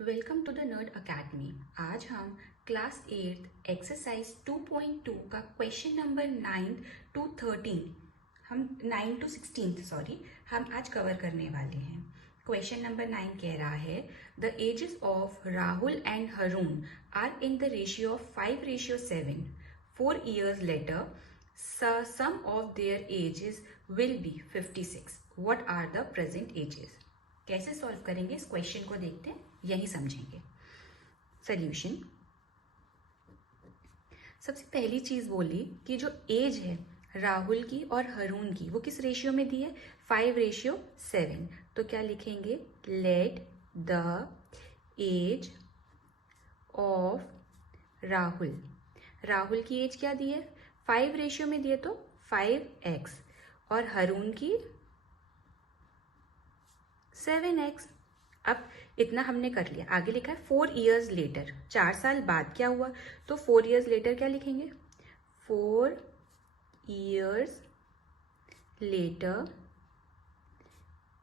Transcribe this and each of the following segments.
Welcome to the nerd academy. आज हम class 8 exercise 2.2 का क्वेश्चन नंबर 9 टू 13 हम 9 टू 16 सॉरी हम आज कवर करने वाले हैं। क्वेश्चन नंबर 9 कह रहा है the ages of Rahul and Harun are in the ratio of 5:7। 4 years later sum of their ages will be 56. What are the present ages? कैसे सॉल्व करेंगे इस क्वेश्चन को देखते हैं, यही समझेंगे। सॉल्यूशन, सबसे पहली चीज बोली कि जो एज है राहुल की और हरून की वो किस रेशियो में दी है, 5:7। तो क्या लिखेंगे, let the age of Rahul, Rahul की एज क्या दी है, 5 रेशियो में दी है तो 5x, और हरून की 7x। अब इतना हमने कर लिया। आगे लिखा है 4 years लेटर, 4 साल बाद क्या हुआ, तो 4 years लेटर क्या लिखेंगे, 4 years later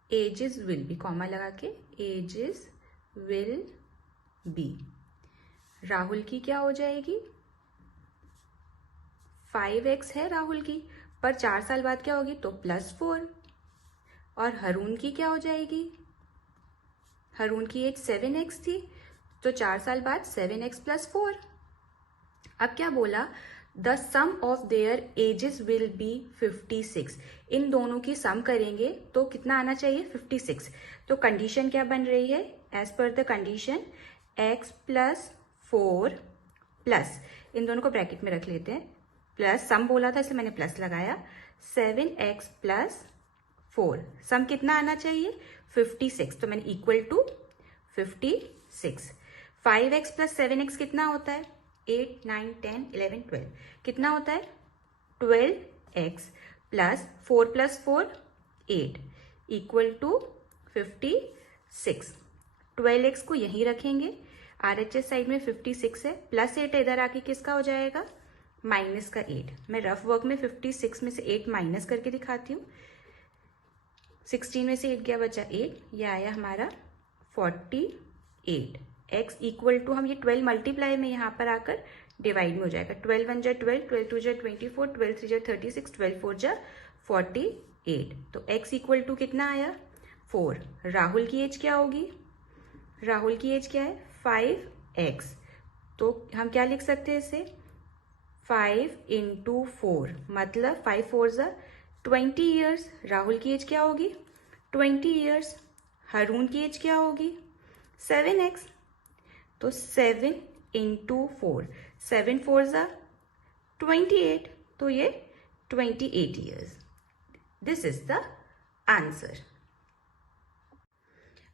ages will be, comma लगा के एजेस विल बी, राहुल की क्या हो जाएगी, 5x है राहुल की, पर 4 साल बाद क्या होगी तो +4, और हरून की क्या हो जाएगी, हरून की एज 7x थी तो 4 साल बाद 7x + 4। अब क्या बोला, the sum of their ages will be 56। इन दोनों की सम करेंगे तो कितना आना चाहिए, 56। तो कंडीशन क्या बन रही है, एज पर द कंडीशन x + 4 प्लस, इन दोनों को ब्रैकेट में रख लेते हैं, प्लस सम बोला था इसलिए मैंने प्लस लगाया, 7x + 4, सम कितना आना चाहिए 56, तो मैंने इक्वल टू 56। 5x + 7x कितना होता है, 8 9 10 11 12, कितना होता है 12x + 4 + 4 8 इक्वल टू 56। 12x को यहीं रखेंगे, RHS साइड में 56 है, +8 इधर आके किसका हो जाएगा, -8। मैं रफ वर्क में 56 में से 8 माइनस करके दिखाती हूँ। 16 में से 8 गया, बचा 8, ये आया हमारा 48। x इक्वल टू, हम ये 12 मल्टीप्लाई में यहाँ पर आकर डिवाइड में हो जाएगा, 12 1 = 12, 12 2 = 24, 12 3 = 36, 12 4 = 48। तो x इक्वल टू कितना आया 4। राहुल की एज क्या होगी, राहुल की एज क्या है 5x, तो हम क्या लिख सकते हैं इसे, 5 × 4 मतलब 5 4 = 20 years। राहुल की एज क्या होगी 20 years। हरून की एज क्या होगी 7x, तो 7 × 4, 7 4 = 28, तो ये 28 years। This is the answer.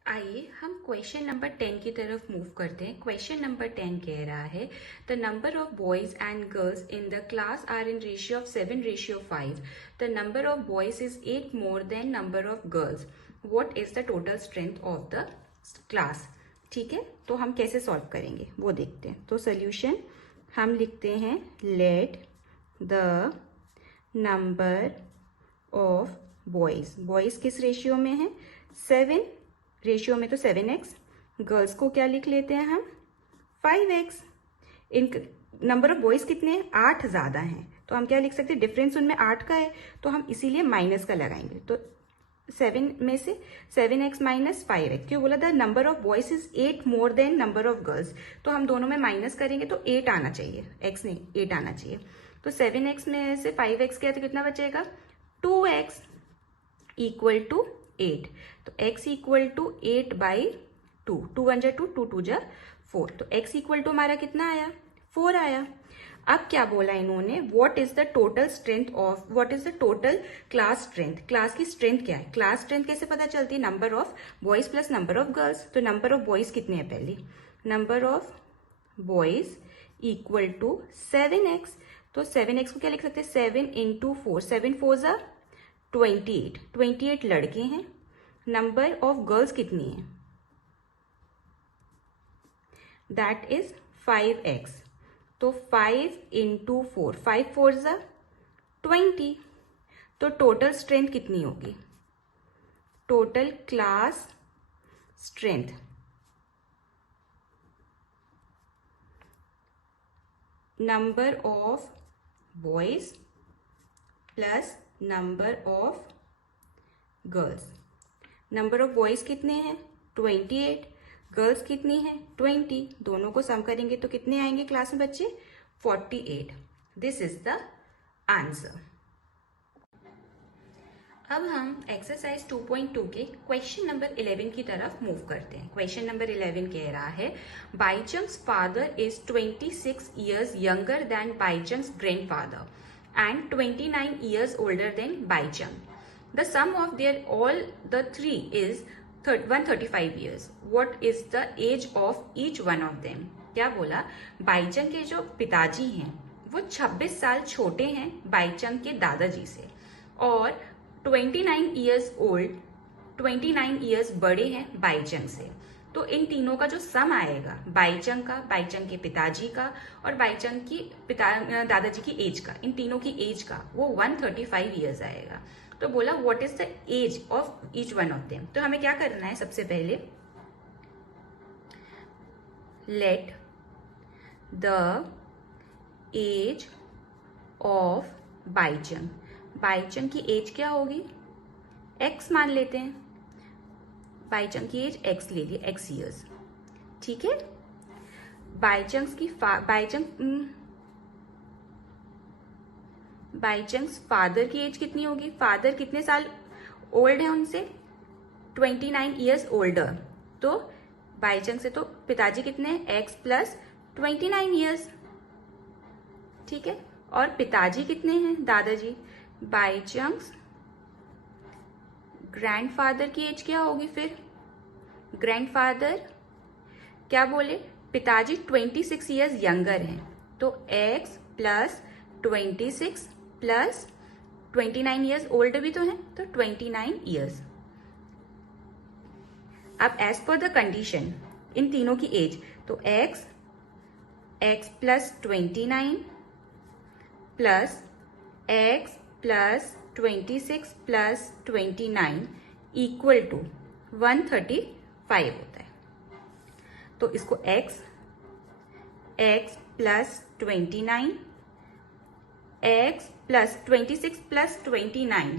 आइए हम क्वेश्चन नंबर 10 की तरफ मूव करते हैं। क्वेश्चन नंबर 10 कह रहा है the number of boys and girls in the class are in ratio of 7:5। The number of boys is 8 more than number of girls. What is the total strength of the class. ठीक है, तो हम कैसे solve करेंगे वो देखते हैं। तो सोल्यूशन हम लिखते हैं, let the number of boys, boys किस रेशियो में है 7 रेशियो में, तो 7x, गर्ल्स को क्या लिख लेते हैं हम 5x। In number of boys कितने हैं, 8 ज्यादा हैं, तो हम क्या लिख सकते हैं, डिफरेंस उनमें 8 का है तो हम इसीलिए माइनस का लगाएंगे। तो 7 में से 7x - 5x, क्यों बोला, the number of boys is 8 more than number of girls, तो हम दोनों में माइनस करेंगे तो 8 आना चाहिए, x नहीं 8 आना चाहिए। तो 7x में से 5x किया तो कितना बचेगा 2x इक्वल टू 8, तो x इक्वल टू 8/2, 2 1 = 2, 2 2 = 4, तो x इक्वल टू हमारा कितना आया 4 आया। अब क्या बोला इन्होंने, what is the total strength of, what is the total class strength, class की स्ट्रेंथ क्या है। क्लास स्ट्रेंथ कैसे पता चलती है, number of boys plus number of girls. तो नंबर ऑफ बॉयज कितने हैं, पहले number of boys equal to 7x, तो 7x को क्या लिख सकते हैं 7 × 4, 7 4 = 28, 28 लड़के हैं। नंबर ऑफ गर्ल्स कितनी है, दैट इज 5x, तो 5 × 4, 5 4 = 20, तो टोटल स्ट्रेंथ कितनी होगी, total class strength number of boys plus number of girls. Number of boys कितने हैं 28, गर्ल्स कितनी है 20, दोनों को सम करेंगे तो कितने आएंगे क्लास में बच्चे 48। This is the answer. अब हम एक्सरसाइज 2.2 के क्वेश्चन नंबर 11 की तरफ मूव करते हैं। क्वेश्चन नंबर 11 कह रहा है Bhaichung's father is 26 years younger than Bhaichung's grandfather and 29 years older than Bhaichung. The sum of their all the three is 135 years. What is the age of each one of them? क्या बोला, बाईचंग के जो पिताजी हैं वो 26 साल छोटे हैं बाईचंग के दादाजी से, और 29 years ओल्ड, 29 years बड़े हैं बाईचंग से। तो इन तीनों का जो सम आएगा बाईचंग का, बाईचंग के पिताजी का और बाईचंग की दादाजी की एज का, इन तीनों की एज का वो 135 years आएगा। तो बोला what is the age of each one of them. तो हमें क्या करना है, सबसे पहले let the age of Baichung, Baichung की एज क्या होगी x मान लेते हैं, बाईचंग की एज x ले ली, x years, ठीक है। बाईचंग्स फादर की एज कितनी होगी, फादर कितने साल ओल्ड है उनसे 29 years ओल्डर, तो बाईचंग से तो पिताजी कितने हैं x प्लस 29 years, ठीक है। और पिताजी कितने हैं दादाजी, बाईचंग्स ग्रैंडफादर की एज क्या होगी फिर, ग्रैंडफादर क्या बोले, पिताजी 26 years यंगर हैं, तो x plus 26 plus 29 years old भी तो है, तो 29 years। अब एज पर द कंडीशन इन तीनों की एज, तो x plus 29 plus x plus 26 plus 29 equal to 135 होता है। तो इसको x plus 29, x plus 26 plus 29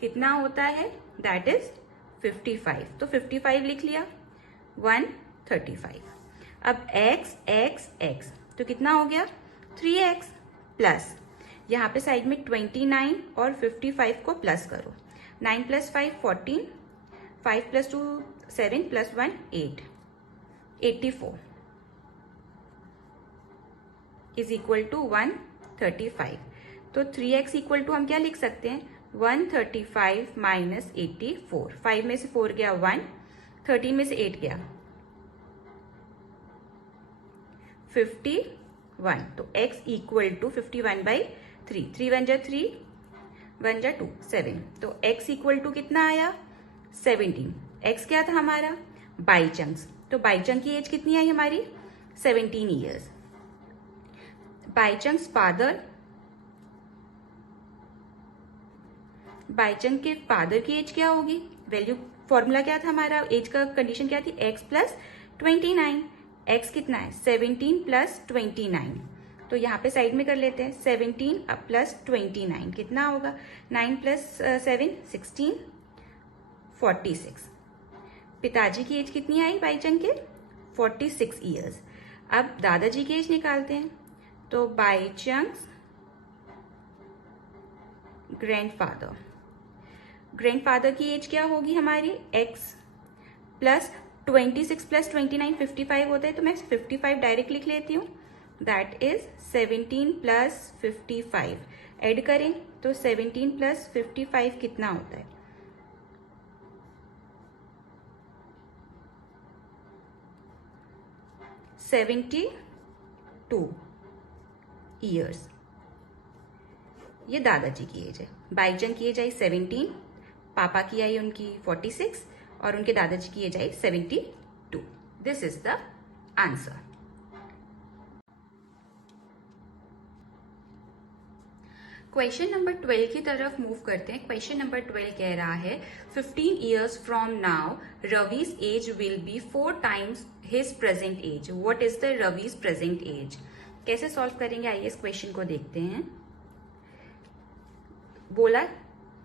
कितना होता है, दैट इज 55, तो 55 लिख लिया, 135। अब x तो कितना हो गया 3x प्लस, यहाँ पे साइड में 29 और 55 को प्लस करो, 9 plus 5 14, 5 plus 2 7 plus 1 8, 84 is equal to 135। तो 3x इक्वल टू हम क्या लिख सकते हैं 135 माइनस 84, 5 में से 4 गया 1, 13 में से 8 गया 51, तो x इक्वल टू 51/3, 3 1 जा 3, 1 जा 2 7, तो x इक्वल टू कितना आया 17। x क्या था हमारा बाईचंग्स, तो बाईचंग की एज कितनी आई हमारी 17 years। बाईचंग्स फादर, बाईचंग के फादर की एज क्या होगी, वैल्यू फॉर्मूला क्या था हमारा, एज का कंडीशन क्या थी x प्लस 29, x कितना है 17 प्लस 29, तो यहाँ पे साइड में कर लेते हैं 17 अब प्लस 29 कितना होगा, 9 प्लस 7 16, 46। पिताजी की एज कितनी आई बाईचंग के 46 years। अब दादाजी की एज निकालते हैं, तो बाईचंग्स ग्रैंडफादर की एज क्या होगी हमारी x प्लस 26 प्लस 29 55 होता है, तो मैं 55 डायरेक्ट लिख लेती हूँ, दैट इज 17 प्लस 55, ऐड करें तो 17 प्लस 55 कितना होता है 72 years। ये दादाजी की एज है, बाईचंग की एज आई 17, पापा की आई उनकी 46 और उनके दादाजी की एज आई 72। This is the answer. Question number 12 की तरफ मूव करते हैं। क्वेश्चन नंबर 12 कह रहा है 15 years from now Ravi's age will be 4 times his present age. What is the Ravi's present age? कैसे सॉल्व करेंगे, आइए इस क्वेश्चन को देखते हैं। बोला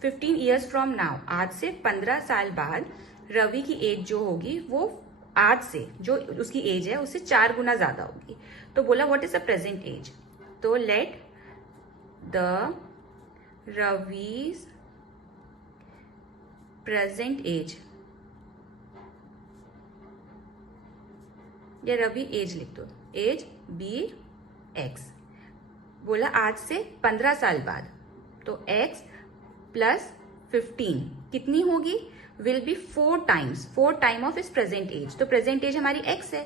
15 ईयर्स फ्रॉम नाउ, आज से 15 साल बाद रवि की एज जो होगी वो आज से जो उसकी एज है उससे 4 गुना ज्यादा होगी। तो बोला what is the present age, तो let the Ravi's present age, या रवि एज लिख दो, एज बी एक्स। बोला आज से 15 साल बाद, तो x प्लस 15 कितनी होगी, विल बी 4 टाइम ऑफ इस प्रेजेंट एज। तो प्रेजेंट एज हमारी x है,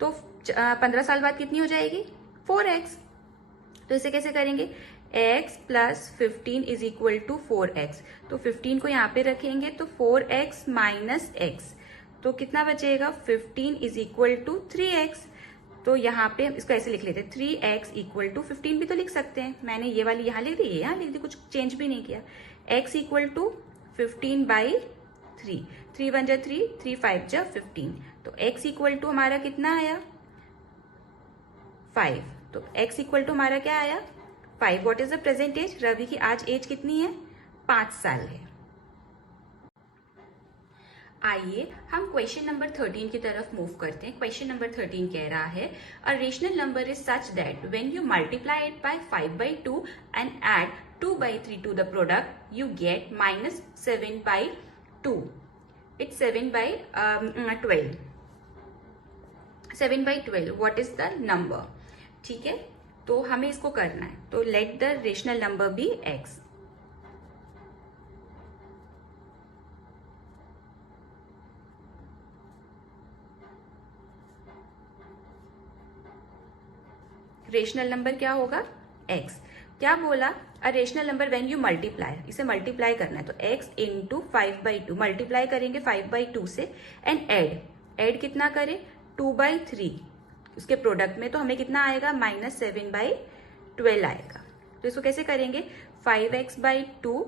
तो 15 साल बाद कितनी हो जाएगी 4x। तो इसे कैसे करेंगे, x plus 15 is equal to 4x। तो 15 को यहाँ पे रखेंगे तो 4x माइनस x, तो कितना बचेगा 15 इज इक्वल टू 3x। तो यहाँ पे हम इसको ऐसे लिख लेते हैं 3x इक्वल टू 15 भी तो लिख सकते हैं, मैंने ये वाली यहाँ लिख दी, ये यहाँ लिख दी, कुछ चेंज भी नहीं किया। x इक्वल टू 15 बाई 3, 3 1 जा 3, 3 5 जा 15, तो x इक्वल टू हमारा कितना आया 5। तो x इक्वल टू हमारा क्या आया 5। What is the present age, Ravi की आज एज कितनी है 5 साल है। आइए हम क्वेश्चन नंबर 13 की तरफ मूव करते हैं। क्वेश्चन नंबर 13 कह रहा है a rational number is such that when you multiply it by 5/2 and add 2/3 to the product you get -7/2। It's 7/12। 7/12 what is the number, ठीक है। तो हमें इसको करना है, तो let the rational number be x। Rational number क्या होगा x। क्या बोला, a rational number when you multiply, इसे मल्टीप्लाई करना है, तो x इंटू 5/2 मल्टीप्लाई करेंगे 5/2 से, एंड ऐड कितना करें 2/3 उसके प्रोडक्ट में, तो हमें कितना आएगा -7/12 आएगा। तो इसको कैसे करेंगे, 5x/2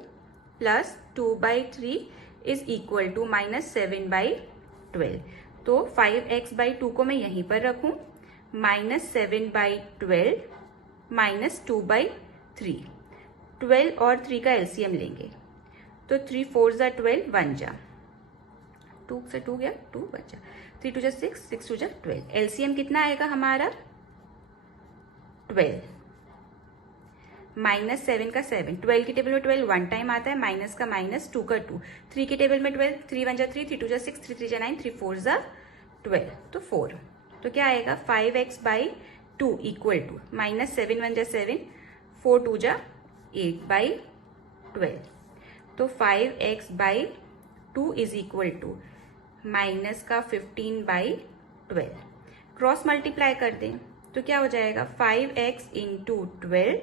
plus 2/3 is equal to -7/12। तो 5x/2 को मैं यहीं पर रखूं, -7/12 -2/3, 12 और 3 का एलसीएम लेंगे, तो 3 4 जा 12, 1 जा 2 से 2 गया 2 बचा, 3 2 जा 6, 6 2 जा 12, एलसीएम कितना आएगा हमारा 12, -7 का 7, 12 की टेबल में 12 1 टाइम आता है, माइनस का माइनस, 2 का 2, 3 की टेबल में 12, 3 1 जा 3, 3 2 जा 6, 3 3 जा 9, 3 4 जा 12, तो 4। तो क्या आएगा 5x/2 इक्वल टू -7 1 जा 7, 4 2 जा 8/12, तो 5x/2 is equal to minus का 15/12। क्रॉस मल्टीप्लाई कर दें तो क्या हो जाएगा 5x into 12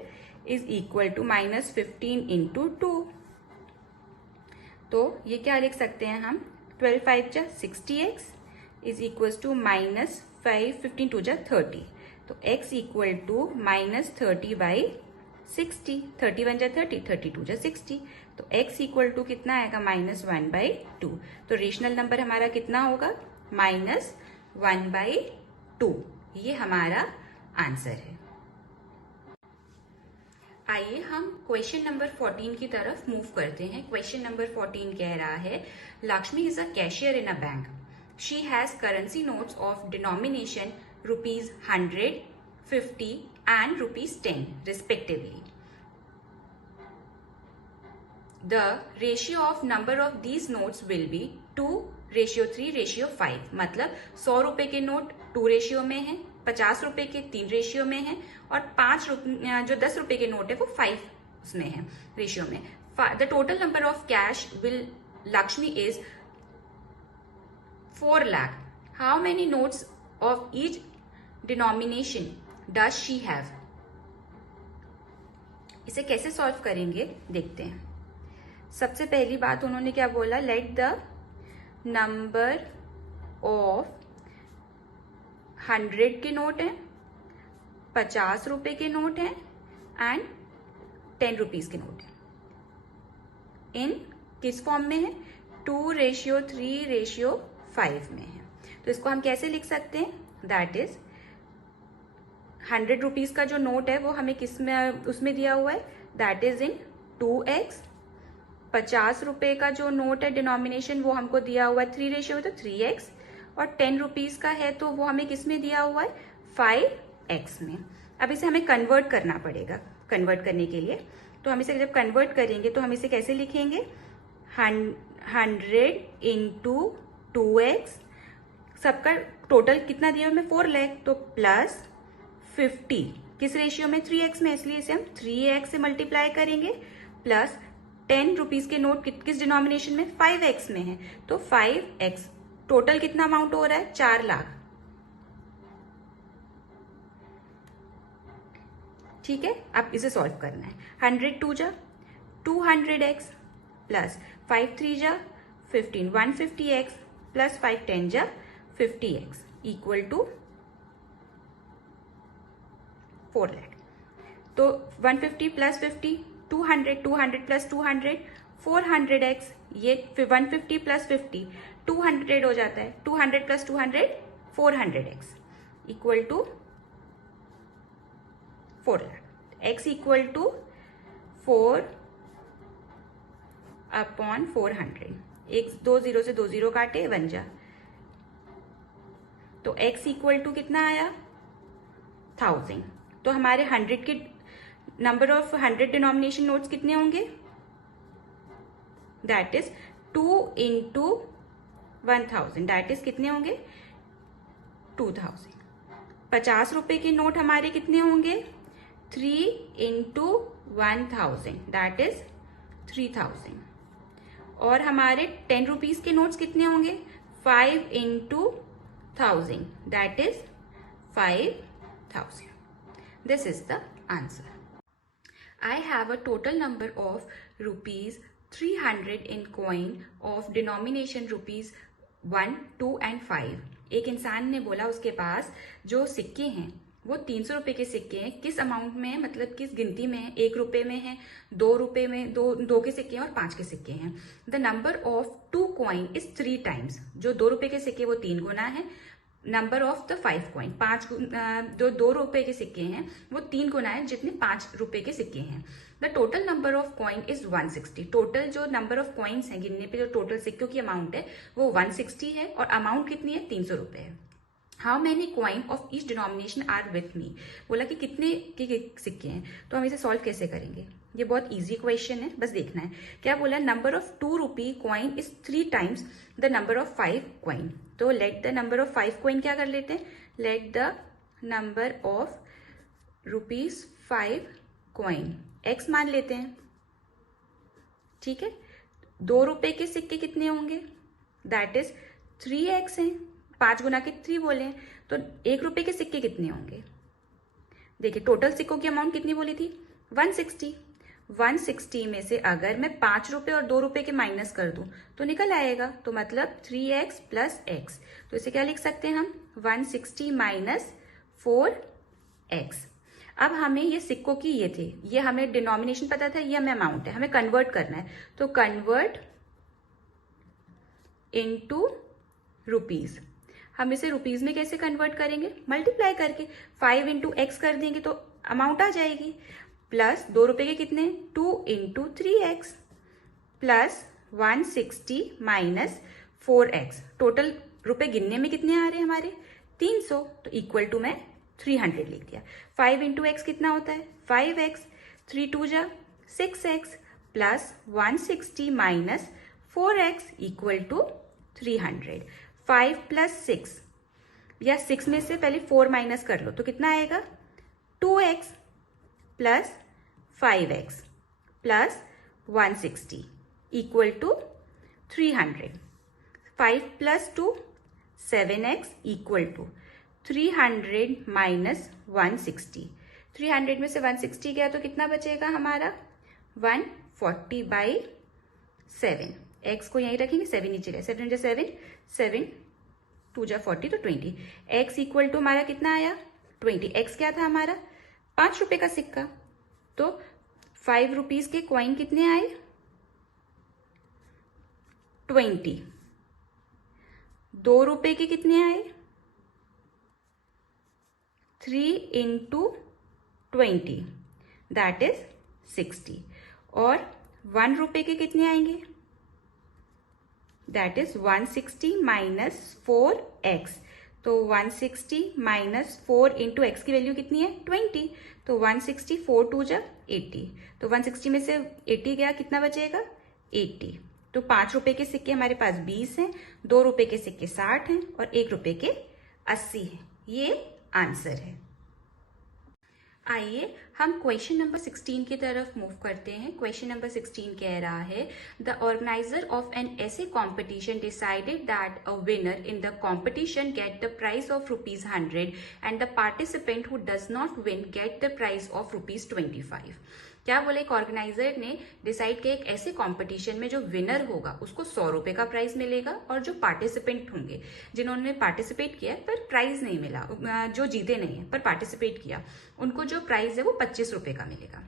is equal to -15 into 2। तो ये क्या लिख सकते हैं हम, 12 5 जा 60x इज इक्वल टू -5 15 2 जा 30, तो x इक्वल टू -30/60, 30 1 जा 30, 30 2 जा 60, तो x इक्वल टू कितना आएगा -1/2। तो रेशनल नंबर हमारा कितना होगा -1/2, ये हमारा आंसर है। आइए हम क्वेश्चन नंबर 14 की तरफ मूव करते हैं। क्वेश्चन नंबर 14 कह रहा है Lakshmi is a cashier in a bank, she has currency notes of denomination ₹100, ₹50 and ₹10 respectively. The ratio of number of these notes will be 2:3:5। मतलब 100 रुपए के नोट 2 रेशियो में है, 50 रुपए के 3 रेशियो में है, और 5 रुपए जो 10 रुपए के नोट है वो 5 उसमें है रेशियो में। The total number of cash will Lakshmi is 4 lakh. How many notes of each denomination does she have? इसे कैसे सॉल्व करेंगे देखते हैं। सबसे पहली बात उन्होंने क्या बोला, लेट द नंबर ऑफ 100 के नोट हैं, 50 रुपए के नोट हैं एंड 10 रुपीज के नोट हैं, इन किस फॉर्म में है 2:3:5 में है। तो इसको हम कैसे लिख सकते हैं, दैट इज 100 रुपीज का जो नोट है वो हमें किस में उसमें दिया हुआ है, दैट इज इन 2x। 50 रुपए का जो नोट है डिनोमिनेशन वो हमको दिया हुआ है 3 रेशियो में, तो 3x। और 10 रुपीज का है तो वो हमें किस में दिया हुआ है, 5x में। अब इसे हमें कन्वर्ट करना पड़ेगा। कन्वर्ट करने के लिए तो हम इसे जब कन्वर्ट करेंगे तो हम इसे कैसे लिखेंगे, 100 इंटू 2x, सबका टोटल कितना दिया हमें 4 लाख, तो प्लस 50 किस रेशियो में, 3x में, इसलिए इसे हम 3x से मल्टीप्लाई करेंगे। प्लस 10 रुपीज के नोट किस डिनोमिनेशन में, 5x में है, तो 5x। टोटल कितना अमाउंट हो रहा है, 4 लाख। ठीक है, अब इसे सॉल्व करना है। 100 2 जा 200x प्लस 5 3 जा 15, 150x प्लस 5 10 जा 50x इक्वल टू 4 लाख। तो 150 प्लस 50 200, 200 प्लस 200 400x, ये 150 प्लस 50 200 हो जाता है, 200 plus 200 400x equal to 4 lakh. x equal to 4 upon 400, एक 2 जीरो से 2 जीरो काटे 1 जा, तो x इक्वल टू कितना आया, 1000। तो हमारे 100 के नंबर ऑफ 100 डिनोमिनेशन नोट्स कितने होंगे, that is 2 into 1000, that is कितने होंगे 2000। 50 रुपए के नोट हमारे कितने होंगे, 3 इंटू 1000, दैट इज 3000। और हमारे 10 रुपीज के नोट्स कितने होंगे, 5 into 1000, that is 5000। This is the answer. I have a total number of rupees 300 in coin of denomination rupees 1, 2 and 5. एक इंसान ने बोला उसके पास जो सिक्के हैं वो 300 रुपए के सिक्के हैं, किस अमाउंट में है, मतलब किस गिनती में है, 1 रुपए में है, 2 रुपए में, दो के सिक्के हैं और 5 के सिक्के हैं। The number of 2 coin is 3 times, जो 2 रुपए के सिक्के वो 3 गुना है। नंबर ऑफ द 5 कॉइन, 2 रुपए के सिक्के हैं वो 3 गुना है जितने 5 रुपए के सिक्के हैं। The total number of coin is 160, total जो नंबर ऑफ कॉइन्स हैं गिनने पे जो टोटल सिक्कों की अमाउंट है वो 160 है और अमाउंट कितनी है, 300 रुपए है। How many coin of each denomination are with me, बोला कि कितने के सिक्के हैं, तो हम इसे सॉल्व कैसे करेंगे, ये बहुत इजी क्वेश्चन है, बस देखना है। क्या बोला, number of 2 rupee coin is 3 times the number of 5 coin. तो let the number of 5 coin क्या कर लेते हैं, let the number of rupees 5 coin x मान लेते हैं। ठीक है, 2 रुपए के सिक्के कितने होंगे, दैट इज 3x है, 5 गुना के 3 बोले हैं, तो 1 रुपए के सिक्के कितने होंगे, देखिए टोटल सिक्कों की अमाउंट कितनी बोली थी, 160। 160 में से अगर मैं 5 रुपए और 2 रुपए के माइनस कर दूं तो निकल आएगा, तो मतलब 3x प्लस x, तो इसे क्या लिख सकते हैं हम, 160 माइनस 4x। अब हमें ये सिक्कों की ये थे, ये हमें डिनोमिनेशन पता था, ये हमें अमाउंट है, हमें कन्वर्ट करना है, तो कन्वर्ट इनटू रुपीज। हम इसे रुपीज में कैसे कन्वर्ट करेंगे, मल्टीप्लाई करके 5 इंटू एक्स कर देंगे तो अमाउंट आ जाएगी। प्लस 2 रुपए के कितने, 2 into 3x plus 160 minus 4x, total रुपए गिनने में कितने आ रहे हैं हमारे, 300, तो इक्वल टू मैं 300 लिख दिया। 5 इंटू एक्स कितना होता है, 5x, 3 2 जा 6x plus 160 minus 4x equal to 300। 5 plus 6 या 6 में से पहले 4 माइनस कर लो तो कितना आएगा, 2x plus 5x plus 160 equal to 300। 5 plus 2 7x equal to 300 minus 160। 300 में से 160 गया तो कितना बचेगा हमारा, 140/7। x को यहीं रखेंगे, 7 नीचे रहे, 7 7 7 2 जा 40 तो 20। x इक्वल टू हमारा कितना आया, 20। x क्या था हमारा, 5 रुपए का सिक्का, तो 5 रुपीज के कॉइन कितने आए, 20। 2 रुपए के कितने आए, 3 इंटू 20 दैट इज 60 और 1 रुपए के कितने आएंगे? That is 160 minus 4x। तो 160 माइनस 4 इंटू एक्स की वैल्यू कितनी है? 20। तो 160 4 2 जा 80। तो 160 में से 80 गया, कितना बचेगा? 80। तो 5 रुपए के सिक्के हमारे पास 20 हैं, 2 रुपए के सिक्के 60 हैं और 1 रुपए के 80 हैं। ये आंसर है। आइए हम क्वेश्चन नंबर 16 की तरफ मूव करते हैं। क्वेश्चन नंबर 16 कह रहा है the organiser of an essay competition decided that a winner in the competition get the prize of ₹100 and the participant who does not win get the prize of ₹25। क्या बोले? एक organiser ने decide किया एक ऐसे कंपटीशन में जो winner होगा उसको 100 रुपए का प्राइज मिलेगा और जो पार्टिसिपेंट होंगे जिन्होंने पार्टिसिपेट किया पर प्राइज नहीं मिला, जो जीते नहीं है पर पार्टिसिपेट किया, उनको जो प्राइज है वो 25 रुपए का मिलेगा।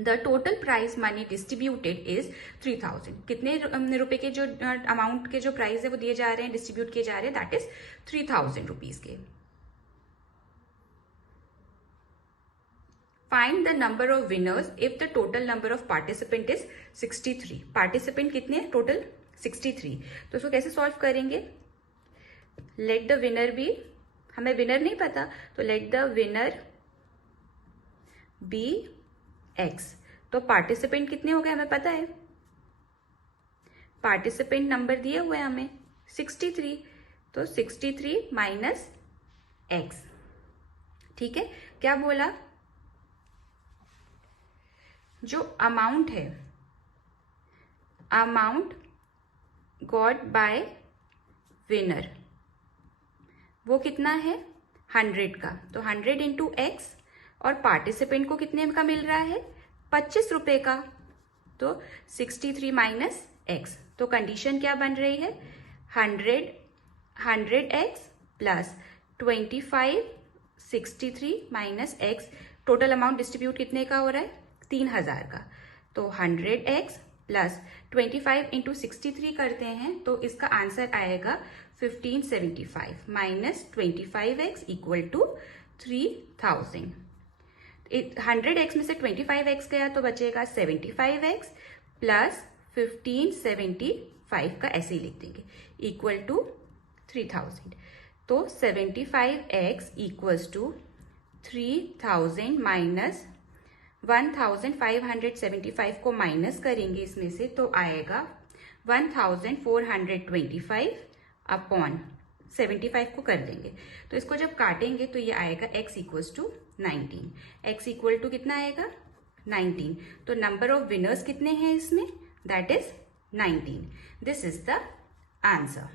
The total prize money distributed is 3000। कितने रुपए के जो अमाउंट के जो प्राइज है वो दिए जा रहे हैं, डिस्ट्रीब्यूट किए जा रहे हैं, दैट इज 3000 रुपीज के। Find the number of winners if the total number of participant is 63। Participant कितने हैं? टोटल 63। तो इसको कैसे सॉल्व करेंगे? लेट द विनर बी, हमें विनर नहीं पता तो let the winner be x। तो पार्टिसिपेंट कितने हो गए हमें पता है, पार्टिसिपेंट नंबर दिए हुए हैं हमें 63। तो 63 माइनस x। ठीक है, क्या बोला? जो अमाउंट है, अमाउंट गॉट बाय विनर, वो कितना है? 100 का। तो 100 इंटू एक्स और पार्टिसिपेंट को कितने का मिल रहा है? 25 रुपए का। तो 63 माइनस एक्स। तो कंडीशन क्या बन रही है? 100x plus 25 63 minus x. Total amount distribute कितने का हो रहा है? 3000 का। तो 100x प्लस 25 इंटू 63 करते हैं तो इसका आंसर आएगा 1575 minus 25x equal to 3000। 100x में से 25x गया तो बचेगा 75x प्लस 1575 का ऐसे ही लिख देंगे इक्वल टू 3000। तो 75x इक्वल्स टू 3000 माइनस 1575 को माइनस करेंगे इसमें से तो आएगा 1425 अपॉन 75 को कर देंगे। तो इसको जब काटेंगे तो ये आएगा x equals to 19। x equal to कितना आएगा? 19। तो नंबर ऑफ विनर्स कितने हैं इसमें? That is 19। This is the answer.